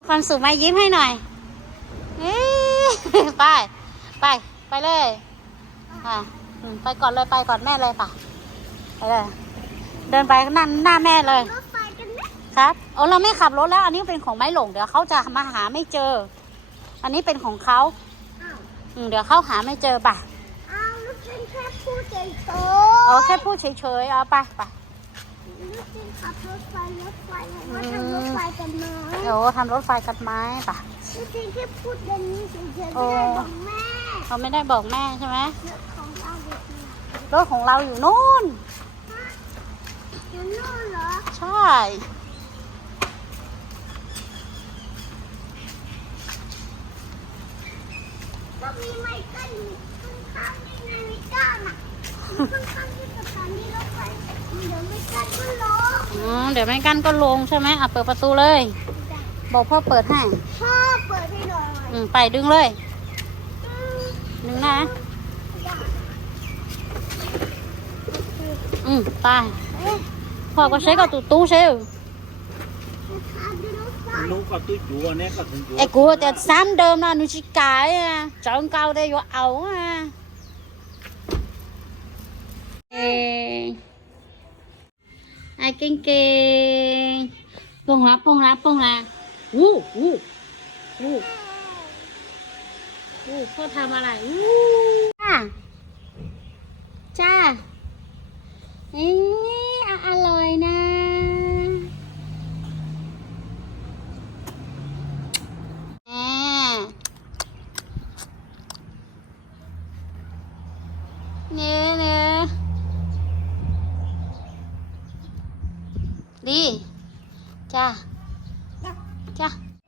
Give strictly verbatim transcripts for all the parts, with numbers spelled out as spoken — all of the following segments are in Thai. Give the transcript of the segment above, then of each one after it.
ความสุขมายิ้มให้หน่อยไปไปไปเลยอ่ะไปก่อนเลยไปก่อนแม่เลยป่ะไปเลยเดินไปนั่นหน้าแม่เลยครับโอ้เราไม่ขับรถแล้วอันนี้เป็นของไม้หลงเดี๋ยวเขาจะมาหาไม่เจออันนี้เป็นของเขาเดี๋ยวเขาหาไม่เจอป่ะอ้าวลูกจินแค่พูดเฉยๆอ๋อแค่พูดเฉยๆเอาไปไปลูกจินขับรถไฟรถไฟมาทำรถไฟกันไหมโอ้ทำรถไฟกันไหมป่ะลูกจินแค่พูดอย่างนี้เฉยๆไม่ได้บอกแม่เขาไม่ได้บอกแม่ใช่ไหมรถของเราอยู่รถของเราอยู่นู่นอยู่นู่นเหรอใช่ก็มีไมค์กั้นอยู่ข้างๆนี่ไงไม่กล้าน่ะข้างๆที่สถานีรถไฟเดี๋ยวไม่กั้นก็ลงอ๋อเดี๋ยวไม่กั้นก็ลงใช่ไหมอ่ะเปิดประตูเลยบอกพ่อเปิดให้พ่อเปิดให้หน่อยอืมไปดึงเลยดึงนะอืมไปพ่อก็ใช้กับตู้ตู้ใช่ Nú có túi chúa nè, có túi chúa. Ê cô thì xám đơm là nó chỉ cái à, chọn cao đây vô ẩu à. Ê, ai kinh kinh, bông lá bông lá bông lá, u u u, u, พ่อทำอะไรอู้จ้าจ้าเอ๊ะอร่อยนะเนี่ยเนี่ยดีจ้าจ้า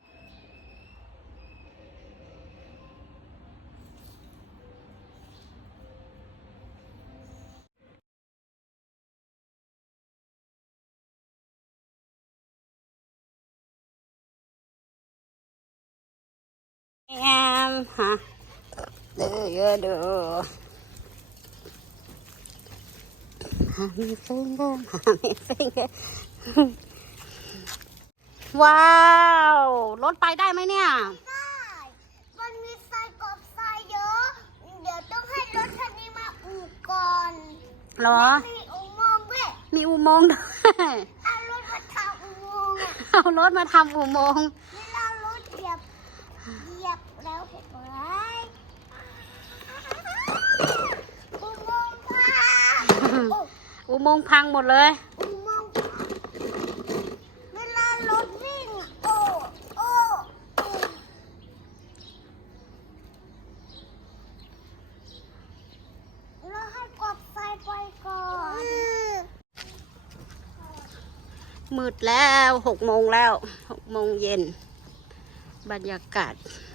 แอมฮะเด้อเยอะเด้อฮามีฟิงเกอร์ฮามีฟิงเกอร์ว้าวรถไปได้ไหมเนี่ยได้มันมีทรายกบทรายเยอะเดี๋ยวต้องให้รถคันนี้มาอู่ก่อนเหรอมีอุโมงค์ด้วยมีอุโมงค์ด้วยเอารถมาทำอุโมงค์อ่ะเอารถมาทำอุโมงค์เวลารถเหยียบเหยียบแล้วเห็นไหมอุโมงค์พังอุโมงค์พังหมดเลยอุโมงค์เวลารถวิ่งโอ้โอ้เราให้กดไฟไปก่อนมืดแล้วหกโมงแล้วหกโมงเย็นบรรยากาศ